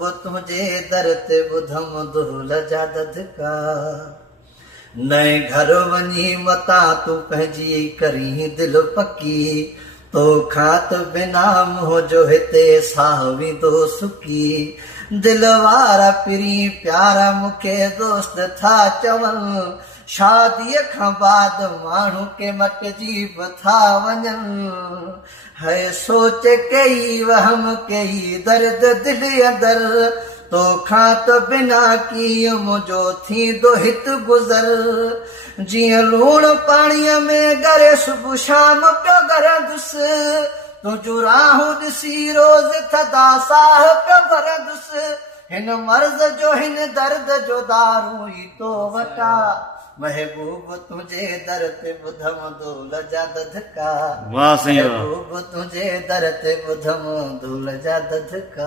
महबूब तुझे दर ते ॿुधम दुल जा ददका नए घर वञी मता तूं पंहिंजी करी दिल पकी तो खात बिना मुंह जो हिते साह वेंदो सुकी दिल वारा पिरी प्यारा मूंखे दोस्त था चवनि शादीअ खां बाद माण्हू के मटिजी बि था वञनि है सोच कई वहम कई दर्द दिल अंदर तो खां त बिना कीअं मुंहिंजो थींदो हिते गुज़र जीअं लूणु पाणीअ में ॻरे सुबुह शाम पियो ॻरंदुसि तुंहिंजूं राहूं ॾिसी रोज़ थदा साह पियो भरंदुसि हिन मर्ज़ जो हिन दर्द जो दारू ई तो वटा महबूब तुझे दर ते ॿुधम दुल जा ददका महबूब तुझे दर ते ॿुधम दुल जा ददका